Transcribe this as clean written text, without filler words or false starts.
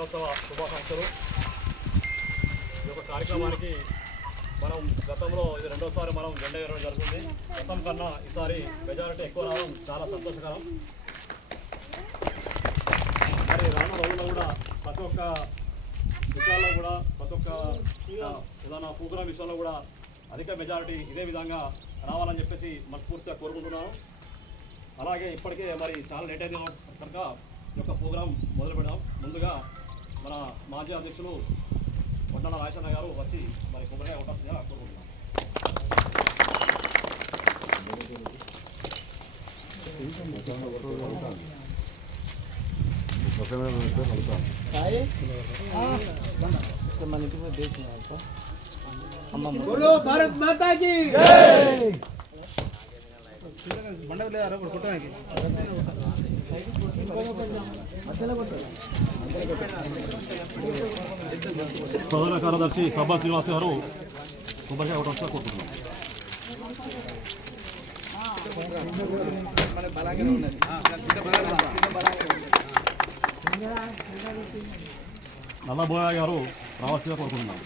దినోత్సవ శుభాకాంక్షలు. ఈ యొక్క కార్యక్రమానికి మనం గతంలో ఇది రెండోసారి మనం జెండా ఎగరడం జరుగుతుంది. గతం కన్నా ఈసారి మెజారిటీ ఎక్కువ రావడం చాలా సంతోషకరం. మరి రానున్న రోజుల్లో కూడా ప్రతి ఒక్క విషయాల్లో కూడా ప్రతి ఒక్క ఏదైనా ప్రోగ్రాం విషయంలో కూడా అధిక మెజారిటీ ఇదే విధంగా రావాలని చెప్పేసి మనస్ఫూర్తిగా కోరుకుంటున్నాను. అలాగే ఇప్పటికే మరి చాలా లేట్ అయింది కనుక ఈ యొక్క ప్రోగ్రాం మొదలు పెడదాం. ముందుగా మన మాజీ అధ్యక్షులు వడ్డాల రాజన్న గారు వచ్చి మరి కొబ్బరికాయ కొట్టాల్సిందిగా కోరుకుంటున్నాం. बोलो भारत माता की ప్రధాన కార్యదర్శి సభా శ్రీనివాస్ గారు కొబ్బరికాయ కొట్టాల్సిందిగా కోరుకుంటున్నాం. నల్లబోయ గారు రావాల్సిందిగా కోరుకుంటున్నాం.